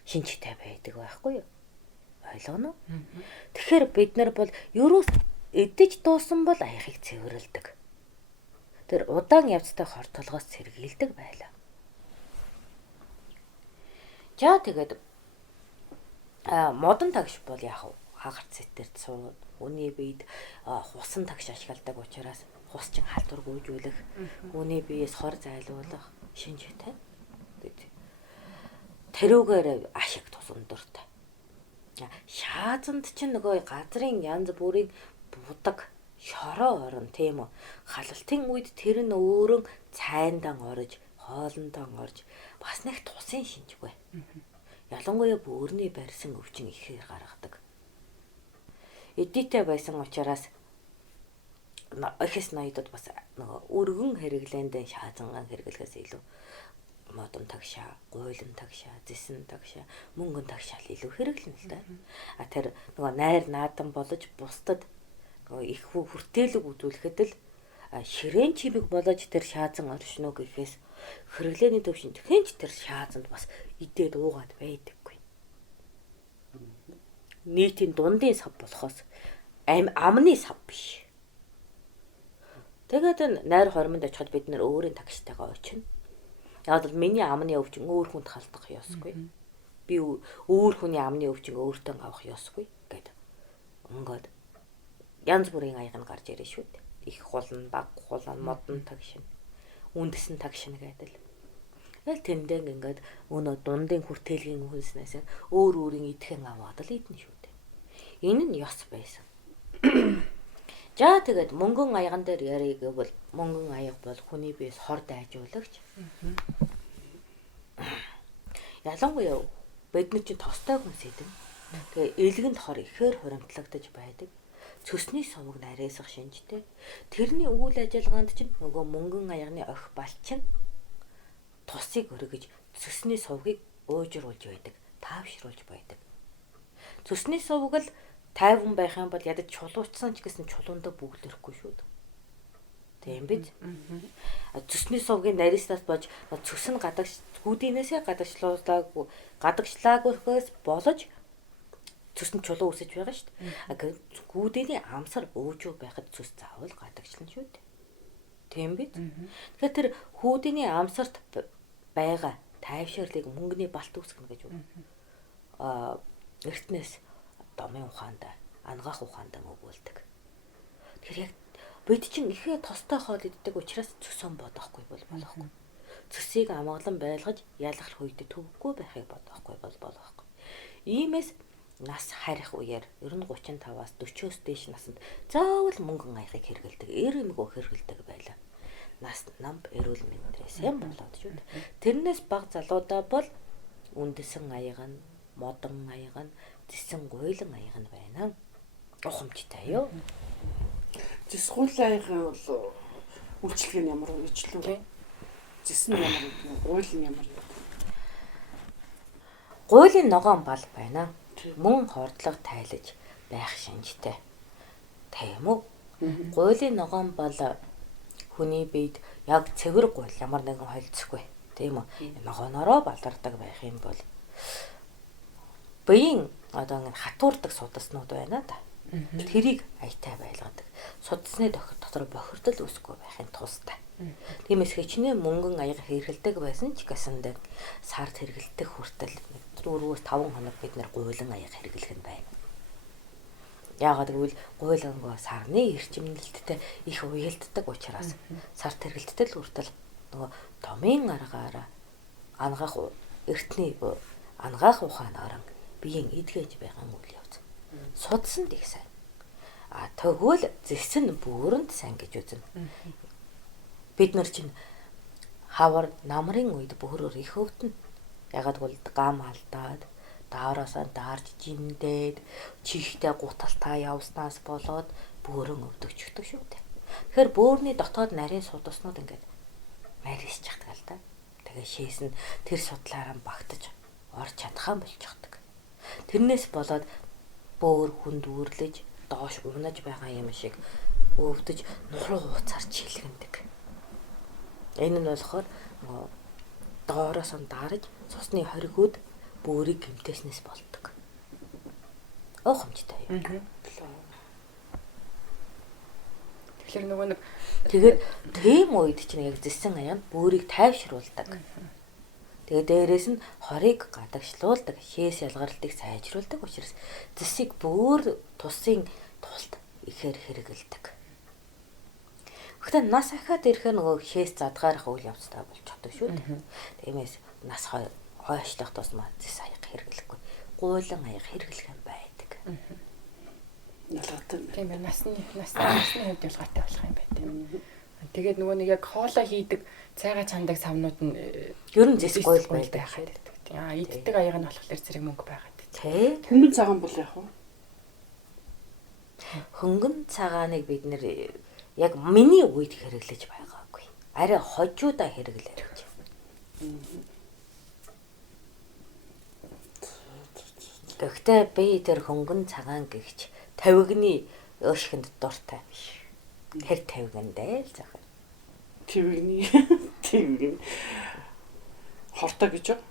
Шинжтэй байдаг байхгүй юу? Ойлгоно? Тэгэхээр бид нар бол ерөөс эдэж дуусан бол аяхыг цэвэрлэдэг. Тэр удаан явцтай хортолгоос сэргийлдэг байлаа. За тэгээд модон тагш бол яах вэ? хагарт сэтэрд сууд хүний биед хусан тагш ашигладаг учраас хус чин халдвар гүйжүүлэх, хүний биеэс хор зайлуулах шинжтэй. Тэрүүгээр ашиг тус өндөртэй. Шаазанд чинь нөгөө газрын янз бүрийн будаг шороо орон тийм үү. Халалтын үед тэр нь өөрөө цайндан орж, хоолндон орж бас нэг тусын шинжгүй. Ялангуяа бөөрийн барьсан өвчин ихээр гаргадаг. Эдитэй байсан учраас эхс ноёдод бас нөгөө өргөн хэрэглээнд шаазанган хэрэглэхээс илүү модон тагшаа, гуйлан тагшаа, зэсэн тагшаа, мөнгөн тагшаал илүү хэрэглэнэ л да. Тэр нөгөө найр наадан болж бусдад их хүртээлэг үзүүлэхэд л ширээн чимэг болоод тэр шаазан оршно гэхээс хэрэглээний төвшин тхэнч тэр шаазанд бас идээд уугаад байдаггүй. Нийтийн дундын сав болохоос амны сав биш. Тэгээд найр хормонд очиход бид нэр өөрийн тагштайгаа очино. Яг л миний амны өвчин өөр хүнд халдах ёсгүй. Би өөр хүний амны өвчин өөртөө авах ёсгүй гэдэг. Ингээд янз бүрийн аяг нь гарч ирээ шүү дээ. Их хулн, баг хулн, модон тагшин, үндэсэн тагшин гэдэг л. Тэгэл тэндээ ингээд өнөө дундын хүртээлгийн хүнснээс өөр өөрийн идэхэн аваад л идэн шүү дээ. Энэ нь ёс байсан. За тэгээд мөнгөн аяган дээр ярих гэвэл мөнгөн аяг бол хүний биес хор дайжуулагч. Ялангуяа бидний чинь тостой хүнс идэв. Тэгээ элгэнд хор ихээр хуримтлагдаж байдаг. Цөсний сувг нарийсах шинжтэй. Тэрний үйл ажиллагаанд чинь нөгөө мөнгөн аягны охи балчин тусыг өргөж цөсний сувгийг уужруулж байдаг, таавшруулж байдаг. Цөсний сувг л тайван байх юм бол ядаж чулуучсан ч гэсэн чулуундаа бүгдэрхгүй шүү дээ. Тийм биз? Цөсний сувгийн нарийснаас болж цөс нь гүдийнээсээ гадагшлаагүйхээс болж цөс нь чулуу үсэж байгаа шүү дээ. Гүдийний амсар өөжөө байхад цөс заавал гадагшлна шүү дээ. Тийм биз? Тэгэхээр тэр хүүдийний амсарт байгаа тайвширлыг мөнгөний балт үүсгэнэ гэж үү? Эртнээс домын ухаандаа, ангаах ухаандаа өгүүлдэг. Тэгэхээр яг бид чинь ихээ тостой хоол иддэг учраас цөсөн бодохгүй бол болохгүй. Цөсийг амгалан байлгаж ялгах үед төвгүй байхыг бодохгүй бол болохгүй. Иймээс нас харих үеэр ер нь 35-аас 40-оос дээш наснд заавал мөнгөн аяхыг хэрэгэлдэг, эрэмгөө хэрэгэлдэг байлаа. Нас намб эрүүл мэндээс юм болоод шүү дээ. Тэрнээс баг залуудаа бол үндэсэн аяга нь, модон аяга нь, зэсэн гуйлан аяга нь байна. Ухамжтай юу? Зэс гуйлан аяга бол үйлчлэг нь ямар ижлүү? Зэсэн нь ямар вэ? Гуйлан ямар вэ? Гуйлын ногоон бал байна. Мөн хордлого тайлаж байх шинжтэй. Тийм үү? Гуйлын ногоон бал хүний биед яг цэвэр гуйл ямар нэгэн холцохгүй. Тийм үү? Ногооноороо балардаг байх юм бол биеийн одоо ингэ хатуурдаг судаснууд байна да. Тэрийг аятай байлгадаг. Судасны дотор бохирдол үүсэхгүй байхын тустай. Тиймээс хичнээн мөнгөн аяга хэрэгэлдэг байсан ч гэсэн дээр сард хэрэгэлдэг хүртэл 4-5 хоног бид нэр гуйлан аяга хэрэглэх нь байна. Яагаад гэвэл гуйлангоо сарны эрчимнэлттэй их уялддаг учраас сард хэрэгэлтэл хүртэл нөгөө томын аргаараа ангаах эртний ангаах ухаанаар биеийн эдгэж байгаа үйл явц. Судсанд их сайн. Тэгвэл зэсэн бүрэнд сайн гэж үзнэ. Бид нар чинь хавар намрын үед бөөрөөр их өвдөн. Ягаад гэвэл гам алдаад, даараасаа даарж жимдээд, чихтэй гуталтаа явснаас болоод бөөрөн өвдөгчдөг шүү дээ. Тэгэхээр бөөрийн дотоод нарийн судаснууд ингээд нарийсч чаддаг л да. Тэгээ шээс нь тэр судлаараа багтаж орж чадхаа болчихдог. Тэрнээс болоод бөөр хүнд үүрлэж доош унаж байгаа юм шиг өвдөж нуруу хууцаар чилгэндэг. Энэ нь болохоор доороос нь дарж цусны хоригуд бөөрийг гэмтээснээс болдог. Ухамжтай юм. Тэгэхээр нөгөө нэг тэгээд тийм үед чинь яг зэсэн аянд бөөрийг тайвшруулдаг. Тэгээ дээрээс нь хорийг гадагшлуулдаг, хээс ялгарлтыг сайжруулдаг учраас зэсийг бүр тусын тулд ихээр хэрэгэлдэг. Гэхдээ нас ахаад ирэхээр нөгөө хээс задгаарах үйл явцтай болж чаддаг шүү дээ. Тиймээс нас хойшлох тусмаа зэс аяг хэрэглэхгүй. Гуйлан аяг хэрэглэх юм байдаг. Ялгаатай. Тийм ээ, насны хувьд ялгаатай болох юм байна тийм. Тэгээд нөгөө нэг яг хоолоо хийдэг цайгаа чандаг савнууд нь Ер нь зэс гойл байдаг. Аа, иддэг аяг нь болохоор зэрэг мөнгө байгаад. Тэ. Хөнгөн цагаан бол яг уу. Хөнгөн цагааныг бид нэр яг миний үед хэрэглэж байгаагүй. Арай хожуудаа хэрэглэж байж. Гэхдээ би тэр хөнгөн цагаан гихч тавигны өшгөнд дуртай биш. Тэр тавигандаа л зах. Твэгний хортой гэж юу?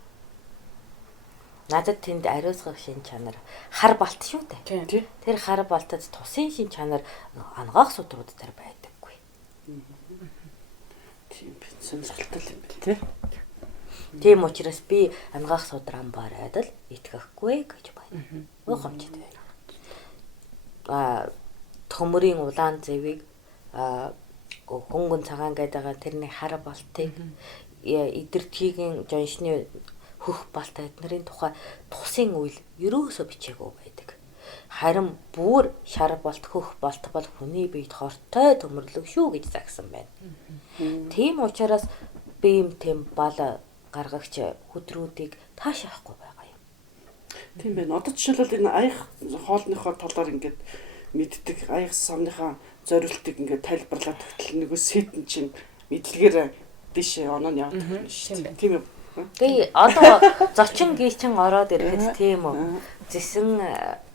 Надад тэнд ариусгах шин чанар хар балт шүү дээ. Тийм. Тэр хар балтад тусын шин чанар ангаах судрууд дээр байдаггүй. Тийм би сонирхолтой юм байна тий. Тийм учраас би ангаах судран бараад л итгэхгүй гэж байна. Уухамчд байна. Төмөрийн улаан зэвийг хөнгөн цагаан гэдэг тэрний хар балтыг идэртгийн жоншны хөх балт эднэрийн тухай тусын үйл ерөөсөө бичээгүй байдаг. Харин бүр шар болт хөх болт бол хүний биед хортой төмөрлөг шүү гэж загсан байна. Тийм учраас би юм тэм бал гаргагч хөдрүүдийг таашаахгүй байгаа юм. Тийм байна. Одоо жишээлбэл энэ аяг хоолныхоо талаар ингээд мэддэг аяг савныхаа зориултыг ингээд тайлбарлаад өгтөл нөгөө сэтэн чинь мэдлэгээр дэше оноо нь явдаг юм шүү дээ. Тийм үү? Тэгээ одоо зочин гийчин ороод ирэхэд тийм үү. Зэсэн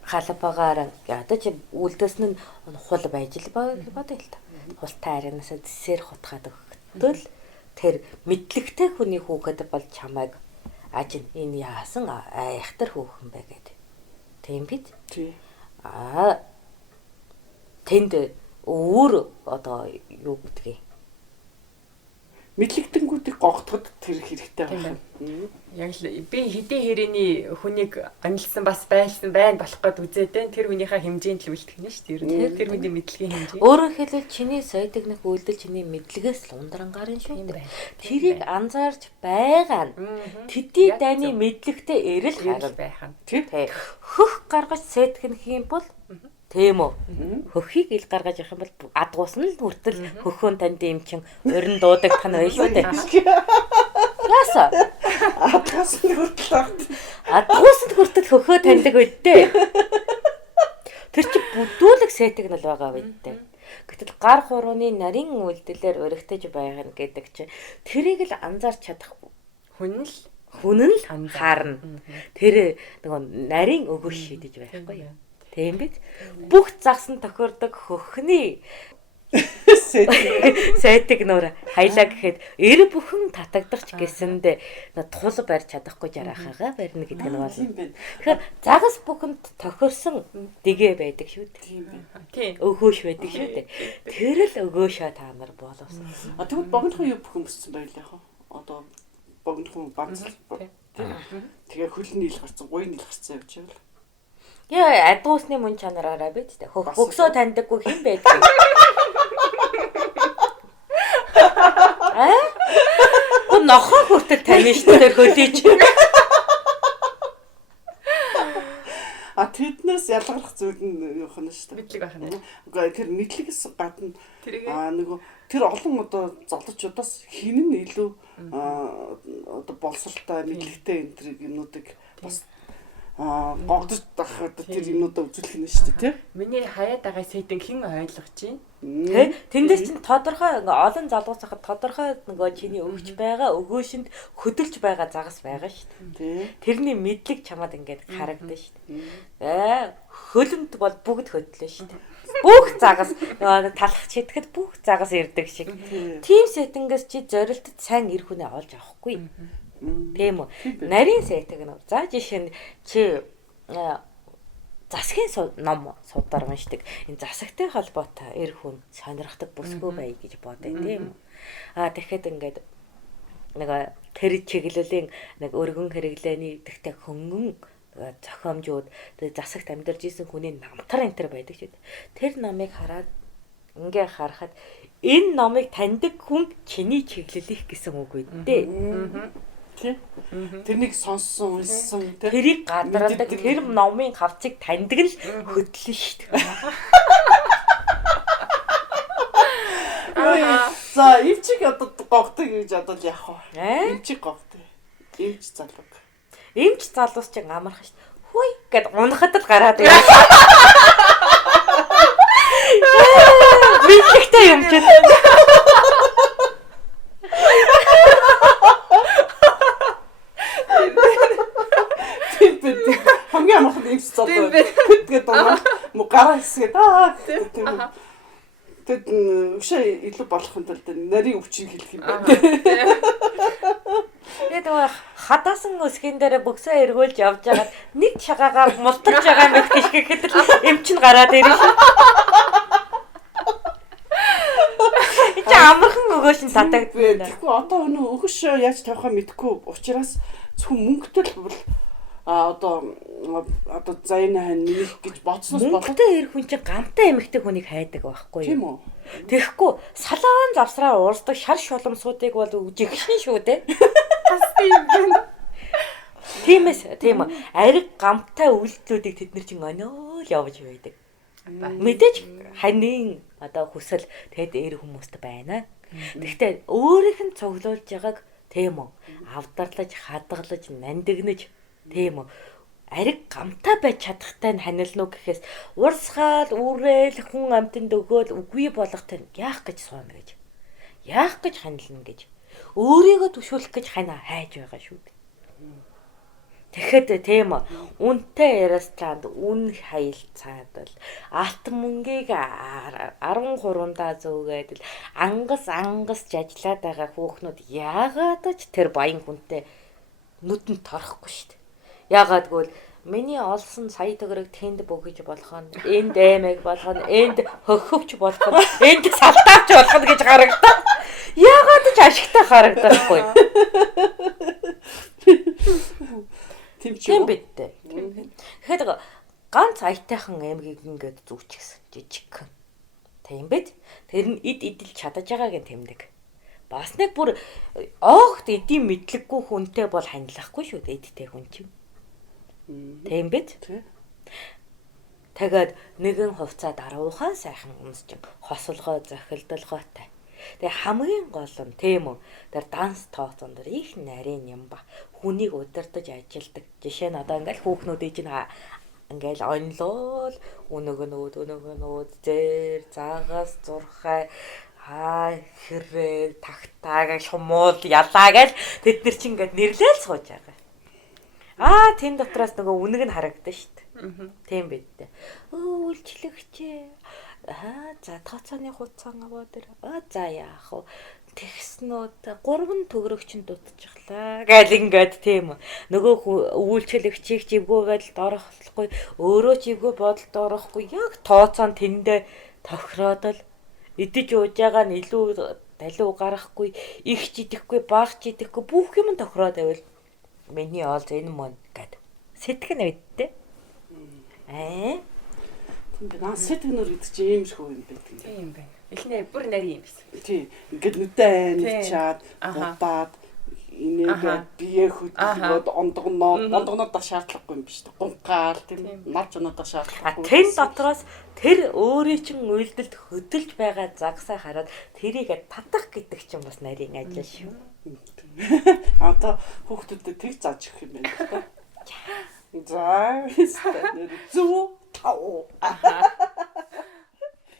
халбагаар одоо чи үлдээсэн нь хул байж л бодё л та. Хултай арианасаа зэсээр хутгаад өгтөл тэр мэдлэгтэй хүний хүүхэд бол чамайг ажин энэ яасан айхтар хүүхэн бэ гэдэг. Тийм биз? Тийм. Тэнд өөр одоо юу гэдгийг мэдлэгдэнгүүдийг гогдоход тэр хэрэгтэй байна. Яг л би хэдийн хэрээний хүнийг анилсан бас байлсан байна болох гээд үзээд байна. Тэр хүнийхээ хэмжээнд л үлдэх нь шүү дээ. Тэр хүний мэдлэгийн хэмжээ. Өөрөөр хэлбэл чиний соёдогнох үйлдэл чиний мэдлэгээс л ундран гарна шүү дээ. Тэрийг анзаарч байгаа нь тэдний дайны мэдлэгтэй эрэл харал байх нь. Тийм. Хөх гаргаж сэтгэх юм бол тийм үү. Хөхийг ил гаргаж явах юм бол адгуус нь л хүртэл хөхөн танд юм чин урин дуудах тань байж шүү дээ. Яаса. Адгуус нь хүртэл хөхөө таньдаг байдтэй. Тэр чи бүдүүлэг сэтгнэл байгаа байдтэй. Гэтэл гар хурууны нарийн үйлдэлээр өргөтөж байгаа нь гэдэг чинь тэрийг л анзаарч чадахгүй. Хүн л харна. Тэр нөгөө нарийн өгөөш шидэж байхгүй юу? Тийм биз? Бүх загсан тохиордог хөхний сайтыг нөр хайлаа гэхэд эр бүхэн татагдагч гэсэндээ тул барьж чадахгүй жарахаага барьна гэдэг нь бол. Тэгэхээр загас бүхэнд тохирсон дэгэ байдаг шүү дээ. Тийм байна. Тийм. Өгөөш байдаг шүү дээ. Тэр л өгөөшөө та нар боловсон. Тэгвэл богинохон юу бүхэн өссөн байл яах вэ? Одоо богинохон банц. Тэгээ хөлний ил гарцсан, гуйны ил гарцсан явж байвал. Яа, адуусны мөн чанараараа биз дээ. Хөгсөө таньдаггүй хэн байдаг? Гүн нохоо хүртэл тань шүү дээ хөлийч. Тэднээс ялгарх зүйл нь юу хань шүү дээ. Мэдлэг байх нь. Үгүй тэр мэдлэгээс гадна тэрийг нөгөө тэр олон одоо залуучуудаас хин нь илүү одоо боловсралтай мэдлэгтэй энэ тэр юмнуудыг бас гогдож тахад тэр юмнуудаа үзүүлэх нь шүү дээ тий. Миний хаяад байгаа сэтэн хэн ойлгож чинь? Тэ? Тэндээс чинь тодорхой олон залуус хахад тодорхой нөгөө чиний өгч байгаа өгөөшөнд хөдөлж байгаа загас байгаа шүү дээ. Тэрний мэдлэг чамаад ингээд харагдана шүү дээ. Хөлөмд бол бүгд хөдлөө шүү дээ. Бүх загас талах читгэд бүх загас ирдэг шиг. Тим сэтингээс чи зорилтод сайн эр хүнээ олж авахгүй. Тийм үү. Нарийн сэтэг нь. За жишээ нь чи засгийн ном судаар уншдаг. Энэ засагтай холбоотой эр хүн сонирхдаг бүсгүй бай гэж бодё тийм үү. Тэгэхэд ингээд нэг тэр чиглэлийн нэг өргөн хэрэглээний тэгтээ хөнгөн зохиомжууд тэг засагт амьдарч исэн хүний намтар энтер байдаг ч гэдэг. Тэр намыг хараад ингээ харахад энэ номыг таньдаг хүн чиний чиглэлих гэсэн үг үдээ. Тэрнийг сонссон, уншсан, тэрийг гадардаг, тэр номын хавцыг таньдаг л хөдлөн шүү дээ. За, эмчиг одоо гогдог гэж одоо яах вэ? Эмчиг гогдог. Эмч залуу. Эмч залуус чинь амархан шүү дээ. Хүй гэд унахад л гараад ирээ. Бичлэгтэй юм ч гэдэг. Хамгийн амархан эмч залуу. Тэгээд одоо гараа хэсгээд тэгэд өшөө илүү болохын тулд нарийн өвчин хэлэх юм байна. Тэгээд хадаасан өсгөн дээр бөксөө эргүүлж явж байгаад нэг шагаагаар мултарч байгаа мэт гიშгэхэд эмч нь гараад ирэн шүү. Энд амархан өгөөш нь татагдсан. Тэгэхгүй одоо өнөө өгөш яаж тавихаа мэдэхгүй учраас зөвхөн мөнгөтэй л бол одоо зайны хань нэмэх гэж бодсноос мөнгөтэй эр хүн чинь гамтай эмэгтэй хүнийг хайдаг байхгүй юу? Тийм үү? Тэгэхгүй салаан завсраа уурсдаг шар шуламсуудыг бол үжигшин шүү дээ. Тиймээс тийм ариг гамтай үйлдэлүүдийг тэд нар чинь өнөө л явж байдаг. Мэдээж ханийн одоо хүсэл тэгэд эр хүмүүст байна. Гэхдээ өөрийнх нь цуглуулж байгааг тийм үү авдарлаж, хадгалж, нандинаж тийм үү ариг гамтай байж чадахтай нь ханилна уу гэхээс урсгаал, үүрээл, хүн амтнд өгөөл үгүй болгохтой яах гэж суuna гэж. Яах гэж ханилна гэж. Өөрийгөө төшөөлөх гэж хана хайж байгаа шүү дээ. Тэгэхэд тийм үнтэй ресторанд үн хаялцаад л алтан мөнгийг 13-даа зөөгээд л ангас жажлаад байгаа хүүхнүүд яагаад ч тэр баян хүнтэй нүдэнд торхгүй шүү дээ. Яагаад гэвэл миний олсон сая төгрөг тэнд бөгөж болох нь энд аймаг болох нь энд хөхөвч болох нь энд салтаач болох нь гэж харагдав. Яагаад ч ашигтай харагдахгүй. Тийм битээ. Тэгэхээр ганц аятайхан аймгийг ингээд зүгчихсэн жижигхэн. Тийм биз? Тэр нь идэлж чадаж байгааг нь тэмдэг. Бас нэг бүр огт эдийн мэдлэггүй хүнтэй бол ханилахгүй шүү дээ эдтэй хүн чинь. Тийм биз? Тэгээд нэгэн хувцаа даруухан сайхан хүмүүс чинь хосолгоо зохилдолгоотой. Тэгээ хамгийн гол нь тийм үү? Тэр данс тооцоон дээр их нарийн юм ба. Хүнийг удирдах ажилдаг. Жишээ нь одоо ингээл хүүхнүүдийн чинь ингээл онлол өнөг зэр загас зурхай хэрэг тагтааг шумуул ялаа гэл тэд нар чинь ингээд нэрлээл сууж байгаа. Тэн дотроос нөгөө үнэг нь харагдсан шүү дээ. Тийм биз дээ. Үйлчлэгчээ. За тооцооны хуцаан аваад ир. За яах вэ? Тэгснүүд 3 төгрөгч нь дутчихлаа гэл ингээд тийм нөгөө үйлчлэгчийг живгүйгээл дорохлохгүй өөрөө живгүй бодолд орохгүй яг тооцоон тэндээ тохироод л идэж ууж байгаа нь илүү далуу гарахгүй их жидэхгүй бага жидэхгүй бүх юм тохироод байвал миний оолз энэ мөн гэд сэтгэн үдтэй тийм байна сэтгэнөр гэдэг чинь ийм шүү юм байна тийм байна. Эхний бүр нарийн юм байсан. Тийм. Ингээд нүдэн айнчаад, удаад, инээгээд бие хөдлөөд ондогноо шаардлахгүй юм биш үү? Гунгаал тийм навч өнөдөө шаардлахгүй. Тэн дотроос тэр өөрийн чинь үйлдэлд хөдөлж байгаа загсаа хараад тэрийгэ татах гэдэг чинь бас нарийн ажил шүү. Одоо хүүхдүүдэд тэг зааж өгөх юм байна л да. За, зүг тав.